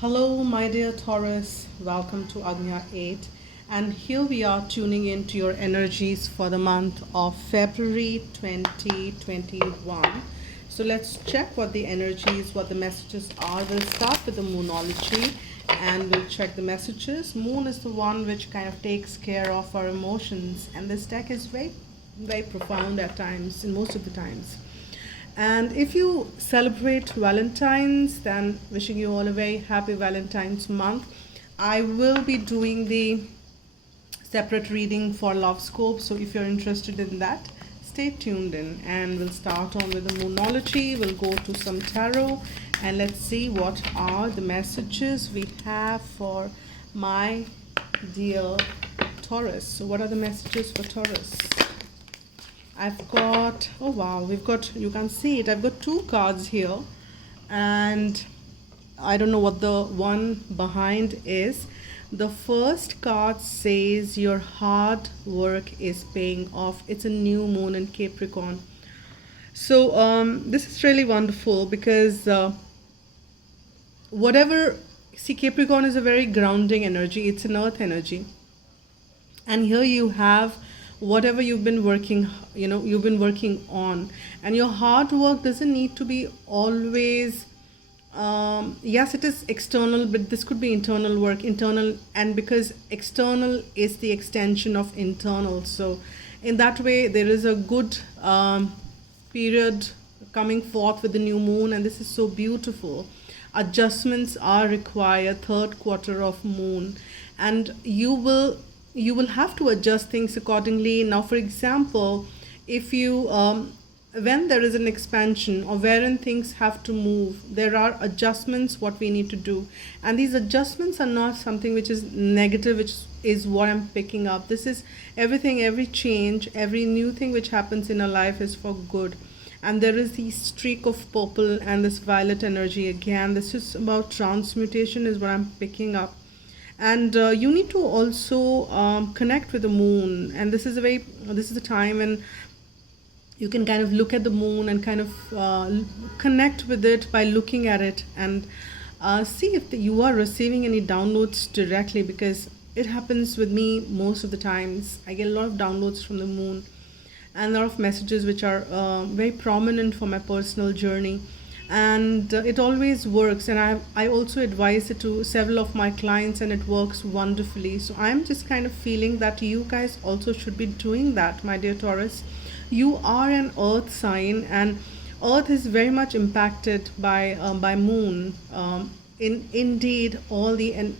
Hello, my dear Taurus. Welcome to Agnya 8. And here we are tuning into your energies for the month of February 2021. So let's check what the energies, what the messages are. We'll start with the moonology and we'll check the messages. Moon is the one which kind of takes care of our emotions, and this deck is very profound at times, in most of the times. And if you celebrate Valentine's, then wishing you all a very happy Valentine's month. I will be doing the separate reading for Love Scope, so if you're interested in that, stay tuned in. And we'll start on with the moonology. We'll go to some tarot and let's see what are the messages we have for my dear Taurus. So what are the messages for Taurus? I've got, oh wow, we've got, you can see it, I've got two cards here, and I don't know what the one behind is. The first card says your hard work is paying off. It's a new moon in Capricorn. So this is really wonderful because Capricorn is a very grounding energy. It's an earth energy. And here you have whatever you've been working on, and your hard work doesn't need to be always yes, it is external, but this could be internal work, and because external is the extension of internal, so in that way there is a good period coming forth with the new moon, and this is so beautiful. Adjustments are required, third quarter of moon, and you will have to adjust things accordingly. Now, for example, if you when there is an expansion or wherein things have to move, there are adjustments what we need to do, and these adjustments are not something which is negative, which is what I'm picking up. This is everything, every change, every new thing which happens in our life is for good. And there is the streak of purple and this violet energy again. This is about transmutation is what I'm picking up. And you need to also connect with the moon, and this is the time when you can kind of look at the moon and kind of connect with it by looking at it, and see if you are receiving any downloads directly, because it happens with me most of the times. I get a lot of downloads from the moon and a lot of messages which are very prominent for my personal journey, and it always works, and I also advise it to several of my clients, and it works wonderfully. So I'm just kind of feeling that you guys also should be doing that, my dear Taurus. You are an earth sign, and earth is very much impacted by moon. Indeed, all the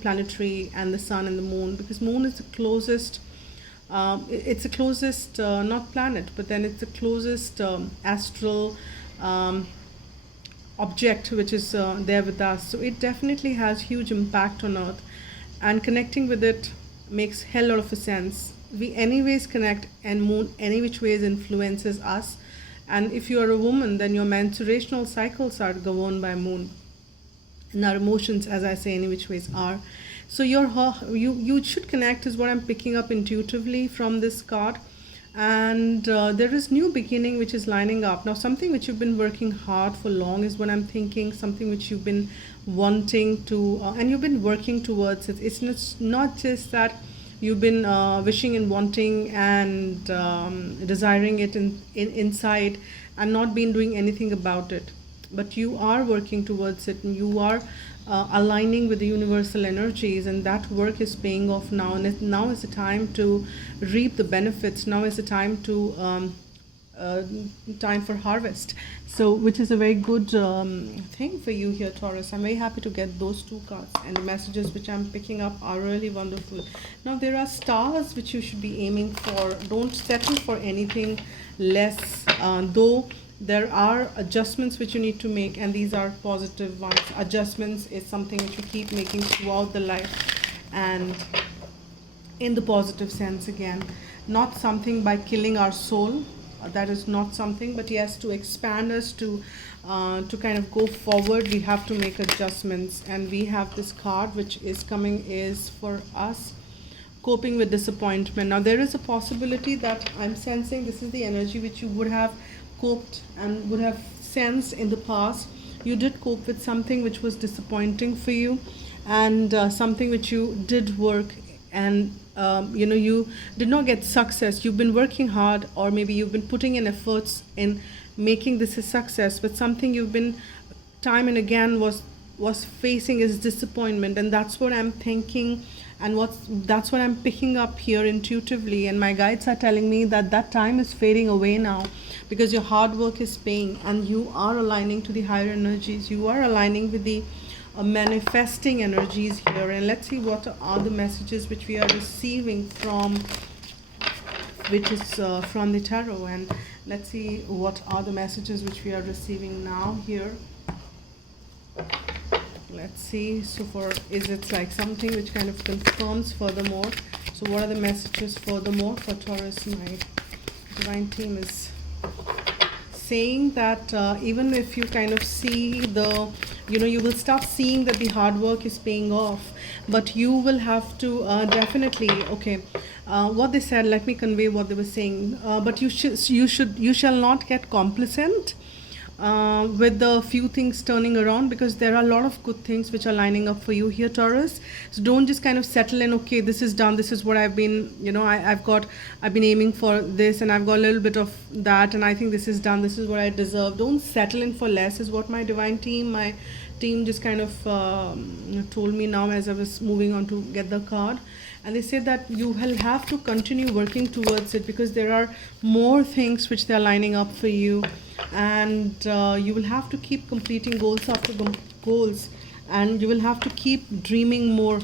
planetary and the sun and the moon, because moon is the closest it's the closest not planet, but then it's the closest astral object which is there with us. So it definitely has huge impact on earth, and connecting with it makes hell lot of a sense. We anyways connect, and moon any which ways influences us, and if you are a woman, then your menstruational cycles are governed by moon, and our emotions, as I say, any which ways are. So you should connect is what I'm picking up intuitively from this card. And there is new beginning which is lining up now. Something which you've been working hard for long is what I'm thinking. Something which you've been wanting to and you've been working towards it. It's not just that you've been wishing and wanting and desiring it inside and not been doing anything about it, but you are working towards it, and you are aligning with the universal energies, and that work is paying off now. And now is the time to reap the benefits. Now is the time to time for harvest, so which is a very good thing for you here, Taurus. I'm very happy to get those two cards, and the messages which I'm picking up are really wonderful. Now there are stars which you should be aiming for. Don't settle for anything less, though there are adjustments which you need to make, and these are positive ones. Adjustments is something which you keep making throughout the life, and in the positive sense again, not something by killing our soul. That is not something, but yes, to expand us, to kind of go forward, we have to make adjustments. And we have this card which is coming is for us, coping with disappointment. Now there is a possibility that I'm sensing this is the energy which you would have coped and would have sensed in the past, you did cope with something which was disappointing for you, and something which you did work, and you did not get success. You've been working hard, or maybe you've been putting in efforts in making this a success, but something you've been time and again was facing is disappointment. And that's what I'm thinking, and that's what I'm picking up here intuitively, and my guides are telling me that that time is fading away now, because your hard work is paying, and you are aligning to the higher energies. You are aligning with the manifesting energies here. And let's see what are the messages which we are receiving from, which is from the tarot. And let's see what are the messages which we are receiving now here. Let's see. So for, is it like something which kind of confirms furthermore? So what are the messages furthermore for Taurus? My divine team is saying that even if you kind of see the, you will start seeing that the hard work is paying off, but you will have to definitely, okay, what they said, let me convey what they were saying. But you shall not get complacent with the few things turning around, because there are a lot of good things which are lining up for you here, Taurus. So don't just kind of settle in, okay, this is done, this is what I've been, I've been aiming for this, and I've got a little bit of that, and I think this is done, this is what I deserve. Don't settle in for less, is what my team just kind of told me now as I was moving on to get the card. And they said that you will have to continue working towards it, because there are more things which they're lining up for you, and you will have to keep completing goals after goals, and you will have to keep dreaming more,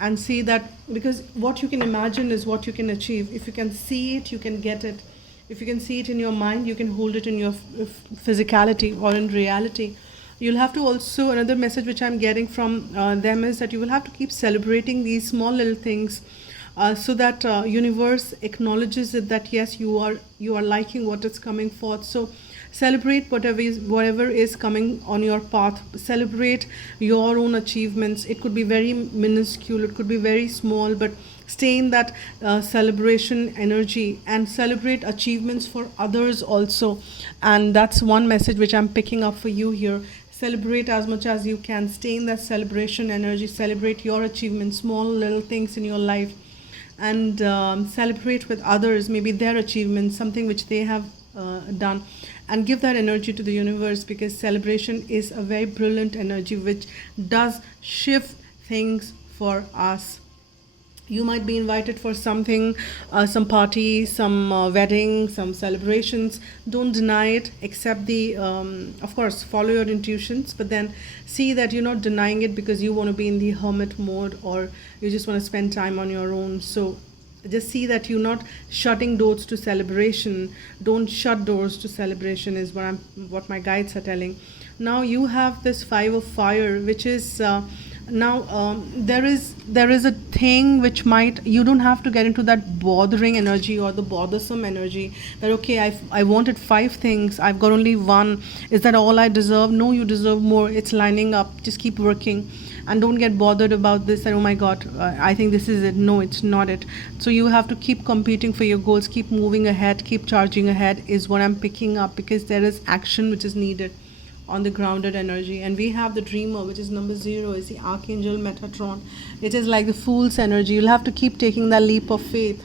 and see that, because what you can imagine is what you can achieve. If you can see it, you can get it. If you can see it in your mind, you can hold it in your physicality or in reality. You'll have to also, another message which I'm getting from them is that you will have to keep celebrating these small little things, so that universe acknowledges it, that yes, you are liking what is coming forth. So celebrate whatever is coming on your path. Celebrate your own achievements. It could be very minuscule, it could be very small, but stay in that celebration energy, and celebrate achievements for others also. And that's one message which I'm picking up for you here. Celebrate as much as you can. Stay in that celebration energy. Celebrate your achievements, small little things in your life, and celebrate with others, maybe their achievements, something which they have done, and give that energy to the universe, because celebration is a very brilliant energy which does shift things for us. You might be invited for something, some party, some wedding, some celebrations. Don't deny it. Accept the, of course, follow your intuitions, but then see that you're not denying it because you want to be in the hermit mode, or you just want to spend time on your own. So just see that you're not shutting doors to celebration. Don't shut doors to celebration, is what my guides are telling. Now you have this 5 of fire, which is there is a thing which might, you don't have to get into that bothering energy or the bothersome energy, that okay, I wanted 5 things, I've got only 1, is that all I deserve? No, you deserve more. It's lining up. Just keep working, and don't get bothered about this, and oh my god, I think this is it. No, it's not it. So you have to keep competing for your goals, keep moving ahead, keep charging ahead, is what I'm picking up, because there is action which is needed on the grounded energy. And we have the dreamer, which is number 0, is the Archangel Metatron. It is like the fool's energy. You'll have to keep taking that leap of faith,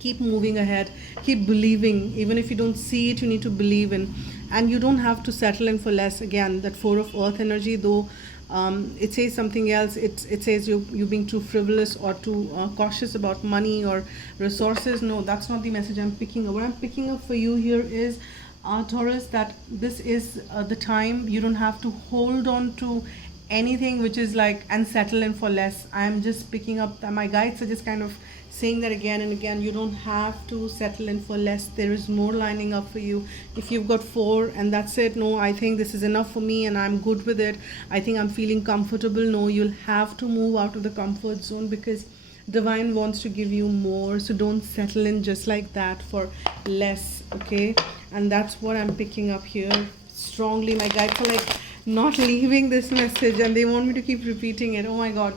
keep moving ahead, keep believing. Even if you don't see it, you need to believe in, and you don't have to settle in for less. Again, that 4 of earth energy, though it says something else. It says you being too frivolous or too cautious about money or resources. No, that's not the message I'm picking up. What I'm picking up for you here is, Taurus, that this is the time. You don't have to hold on to anything which is like, and settle in for less. I'm just picking up that my guides are just kind of saying that again and again. You don't have to settle in for less. There is more lining up for you. If you've got 4 and that's it, no, I think this is enough for me and I'm good with it, I think I'm feeling comfortable. No, you'll have to move out of the comfort zone, because divine wants to give you more. So don't settle in just like that for less, okay? And that's what I'm picking up here strongly. My guides are like not leaving this message, and they want me to keep repeating it. Oh my god.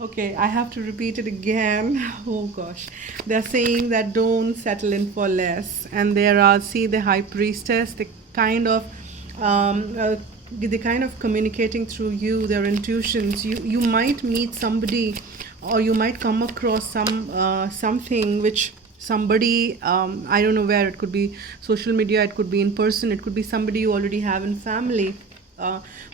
Okay, I have to repeat it again. Oh gosh. They're saying that don't settle in for less. And there are, see, the high priestess, kind of the kind of communicating through you, their intuitions. You might meet somebody, or you might come across something which somebody, I don't know where, it could be social media, it could be in person, it could be somebody you already have in family,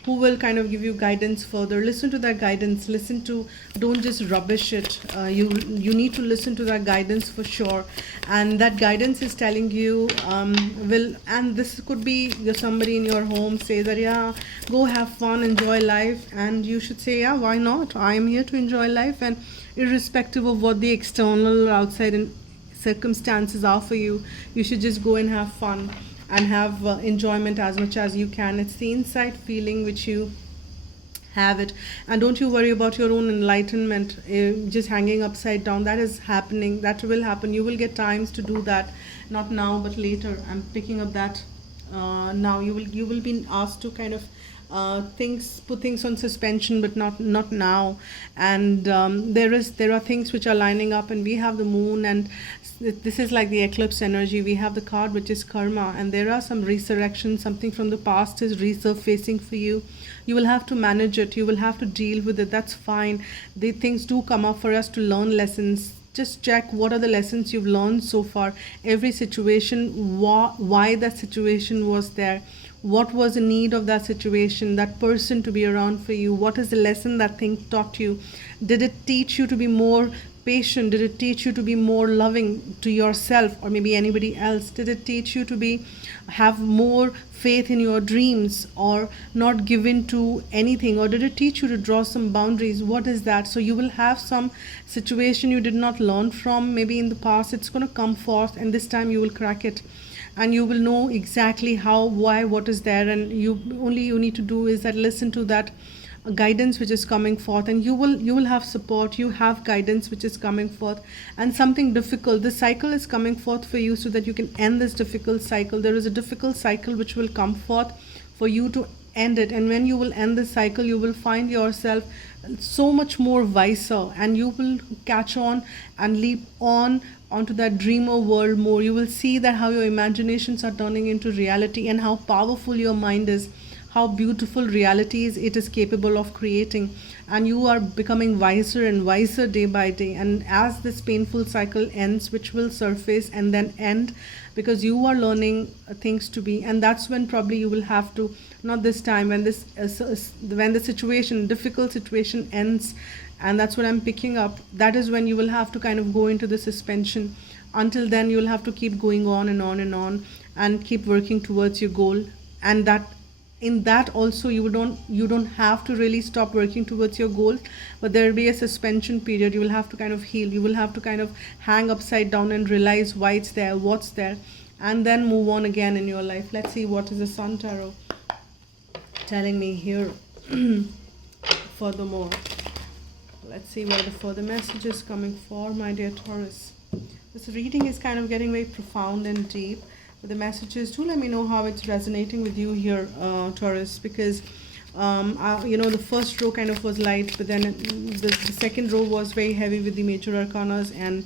who will kind of give you guidance further. Listen to that guidance. Listen to, don't just rubbish it. You need to listen to that guidance for sure. And that guidance is telling you, and this could be somebody in your home say that, yeah, go have fun, enjoy life. And you should say, yeah, why not? I am here to enjoy life. And irrespective of what the external outside circumstances are for you, you should just go and have fun and have enjoyment as much as you can. It's the inside feeling which you have it. And don't you worry about your own enlightenment just hanging upside down. That is happening, that will happen. You will get times to do that, not now but later. I'm picking up that now you will be asked to kind of put things on suspension, but not now. And there are things which are lining up, and we have the moon, and this is like the eclipse energy. We have the card which is karma, and there are some resurrection, something from the past is resurfacing for you. You will have to manage it, you will have to deal with it. That's fine. The things do come up for us to learn lessons. Just check what are the lessons you've learned so far. Every situation, why that situation was there, what was the need of that situation, that person to be around for you, what is the lesson that thing taught you. Did it teach you to be more patient? Did it teach you to be more loving to yourself or maybe anybody else? Did it teach you to have more faith in your dreams, or not give in to anything? Or did it teach you to draw some boundaries? What is that? So you will have some situation you did not learn from maybe in the past. It's going to come forth, and this time you will crack it, and you will know exactly how, why, what is there. And you need to do is that listen to that guidance which is coming forth, and you will have support. You have guidance which is coming forth, and something difficult, this cycle is coming forth for you so that you can end this difficult cycle. There is a difficult cycle which will come forth for you to end it, and when you will end this cycle, you will find yourself so much more wiser, and you will catch on and leap onto that dreamer world more. You will see that how your imaginations are turning into reality, and how powerful your mind is, how beautiful realities it is capable of creating. And you are becoming wiser and wiser day by day. And as this painful cycle ends, which will surface and then end, because you are learning things to be, and that's when probably you will have to, not this time, when the situation, difficult situation ends, and that's what I'm picking up, that is when you will have to kind of go into the suspension. Until then, you'll have to keep going on and on and on, and keep working towards your goal. And that in that also, you don't have to really stop working towards your goal, but there will be a suspension period. You will have to kind of heal, you will have to kind of hang upside down and realize why it's there, what's there, and then move on again in your life. Let's see what is the Sun Tarot telling me here. Furthermore, let's see what the further message is coming for my dear Taurus. This reading is kind of getting very profound and deep. The messages, do let me know how it's resonating with you here, Taurus, because the first row kind of was light, but then the second row was very heavy with the major arcanas, and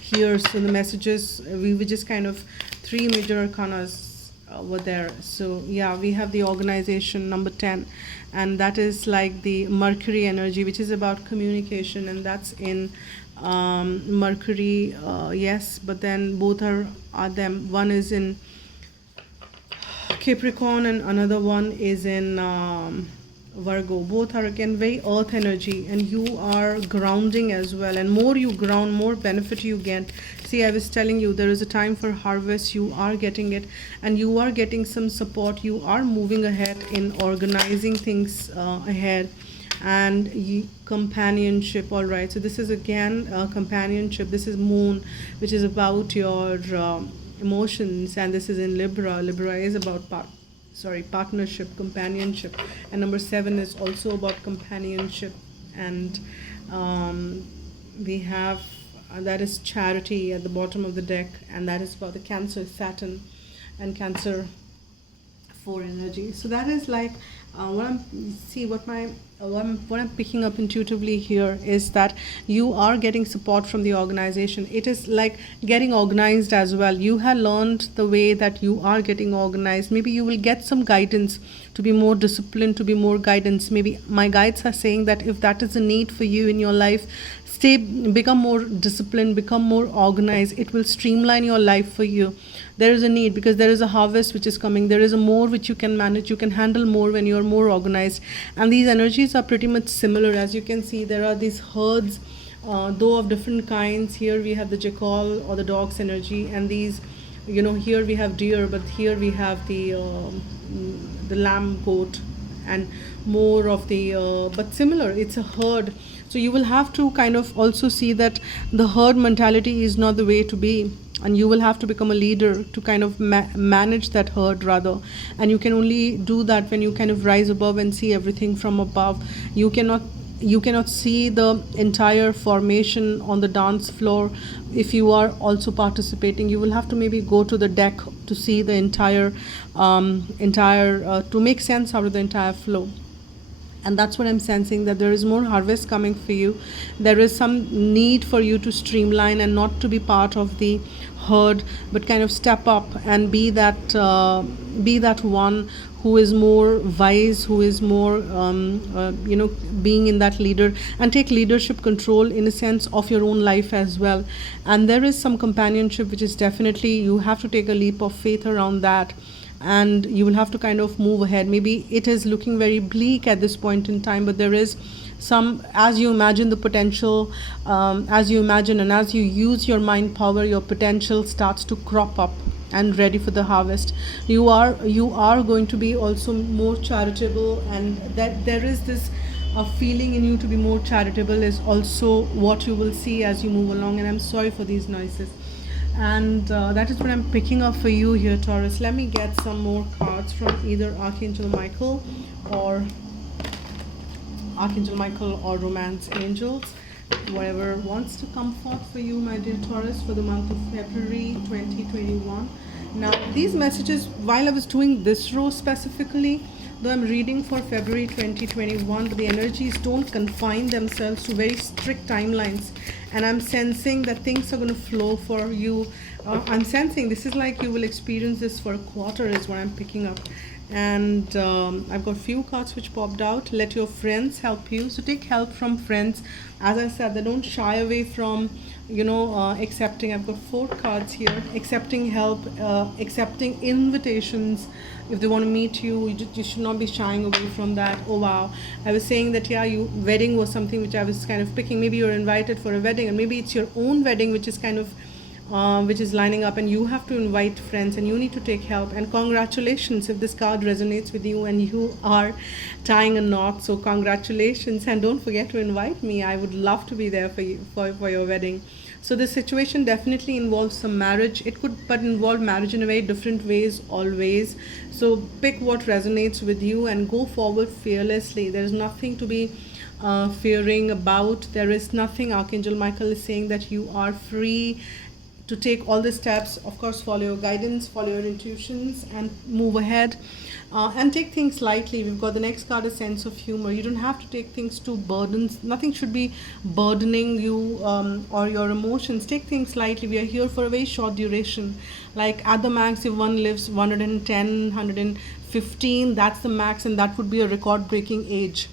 here, so the messages, we were just kind of 3 major arcanas were there. So yeah, we have the organization number 10, and that is like the Mercury energy, which is about communication, and that's in Mercury, yes, but then both are them. One is in Capricorn and another one is in Virgo. Both are again very earth energy, and you are grounding as well, and more you ground, more benefit you get. See, I was telling you, there is a time for harvest. You are getting it, and you are getting some support. You are moving ahead in organizing things ahead. And companionship, all right, so this is again companionship. This is moon, which is about your emotions, and this is in Libra. Libra is about partnership, companionship, and number 7 is also about companionship. And we have that is charity at the bottom of the deck, and that is about the Cancer, Saturn, and Cancer 4 energy. So that is like what I'm see what my what I'm picking up intuitively here is that you are getting support from the organization. It is like getting organized as well. You have learned the way that you are getting organized. Maybe you will get some guidance to be more disciplined, to be more guidance. Maybe my guides are saying that if that is a need for you in your life, become more disciplined, become more organized. It will streamline your life for you. There is a need because there is a harvest which is coming. There is a more which you can manage. You can handle more when you're more organized. And these energies are pretty much similar. As you can see, there are these herds, though of different kinds. Here we have the jackal or the dog's energy, and these, here we have deer, but here we have the lamb, goat, and more of the but similar. It's a herd. So you will have to kind of also see that the herd mentality is not the way to be, and you will have to become a leader to kind of manage that herd rather. And you can only do that when you kind of rise above and see everything from above. You cannot see the entire formation on the dance floor if you are also participating. You will have to maybe go to the deck to see the entire to make sense out of the entire flow. And that's what I'm sensing, that there is more harvest coming for you. There is some need for you to streamline and not to be part of the herd, but kind of step up and be that one who is more wise, who is more being in that leader, and take leadership control in a sense of your own life as well. And there is some companionship which is definitely, you have to take a leap of faith around that, and you will have to kind of move ahead. Maybe it is looking very bleak at this point in time, but there is some, as you imagine the potential, as you imagine and as you use your mind power, your potential starts to crop up and ready for the harvest. You are going to be also more charitable, and that there is this feeling in you to be more charitable is also what you will see as you move along. And I'm sorry for these noises. And that is what I'm picking up for you here, Taurus. Let me get some more cards from either Archangel Michael or Romance Angels, whatever wants to come forth for you, my dear Taurus, for the month of February 2021. Now, these messages, while I was doing this row specifically, though I'm reading for February 2021, but the energies don't confine themselves to very strict timelines. And I'm sensing that things are going to flow for you. I'm sensing this is like you will experience this for a quarter is what I'm picking up. And I've got few cards which popped out. Let your friends help you. So take help from friends. As I said, they don't shy away from accepting. I've got 4 cards here. Accepting help, accepting invitations. If they want to meet you, you should not be shying away from that. Oh wow, I was saying that wedding was something which I was kind of picking. Maybe you're invited for a wedding, and maybe it's your own wedding which is kind of which is lining up, and you have to invite friends and you need to take help. And congratulations if this card resonates with you and you are tying a knot. So congratulations, and don't forget to invite me. I would love to be there for you for your wedding. So this situation definitely involves some marriage. It could but involve marriage in a very different ways always. So pick what resonates with you and go forward fearlessly. There is nothing to be fearing about. There is nothing. Archangel Michael is saying that you are free to take all the steps. Of course, follow your guidance, follow your intuitions, and move ahead. And take things lightly. We've got the next card, a sense of humor. You don't have to take things too burdens. Nothing should be burdening you or your emotions. Take things lightly. We are here for a very short duration. Like at the max, if one lives 110, 115, that's the max, and that would be a record-breaking age.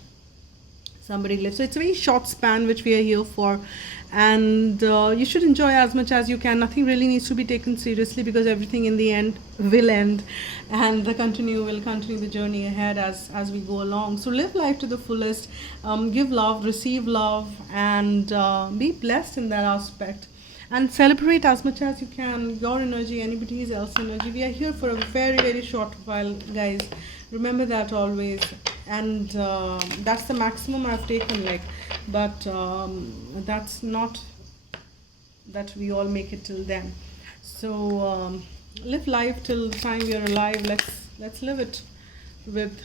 Somebody lives. So it's a very short span which we are here for, and you should enjoy as much as you can. Nothing really needs to be taken seriously because everything in the end will end, and will continue the journey ahead as we go along. So live life to the fullest, give love, receive love, and be blessed in that aspect. And celebrate as much as you can your energy, anybody else's energy. We are here for a very, very short while, guys. Remember that always. And that's the maximum I've taken, but that's not that we all make it till then. So live life till the time we are alive. Let's live it with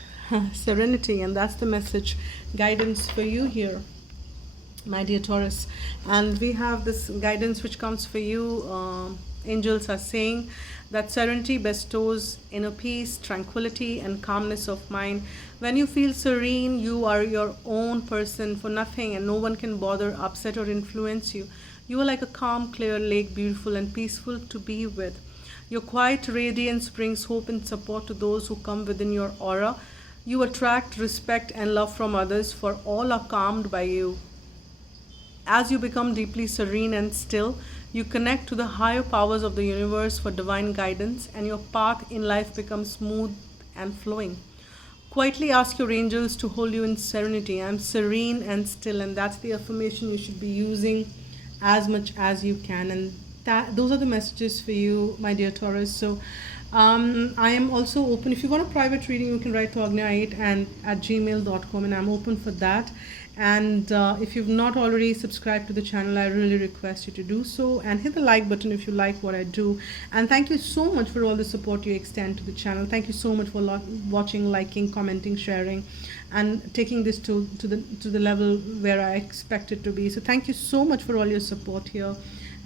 serenity, and that's the message, guidance for you here, my dear Taurus. And we have this guidance which comes for you. Angels are saying That serenity bestows inner peace, tranquility, and calmness of mind. When you feel serene, you are your own person for nothing, and no one can bother, upset, or influence you. You are like a calm, clear lake, beautiful and peaceful to be with. Your quiet radiance brings hope and support to those who come within your aura. You attract respect and love from others, for all are calmed by you. As you become deeply serene and still, you connect to the higher powers of the universe for divine guidance, and your path in life becomes smooth and flowing. Quietly ask your angels to hold you in serenity. I'm serene and still, and that's the affirmation you should be using as much as you can. And those are the messages for you, my dear Taurus. So I am also open. If you want a private reading, you can write to Agnya8 and at gmail.com, and I'm open for that. And if you've not already subscribed to the channel, I really request you to do so, and hit the like button if you like what I do. And thank you so much for all the support you extend to the channel. Thank you so much for watching, liking, commenting, sharing, and taking this to the level where I expect it to be. So thank you so much for all your support here,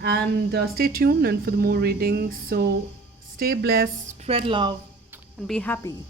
and stay tuned and for the more readings. So stay blessed, spread love, and be happy.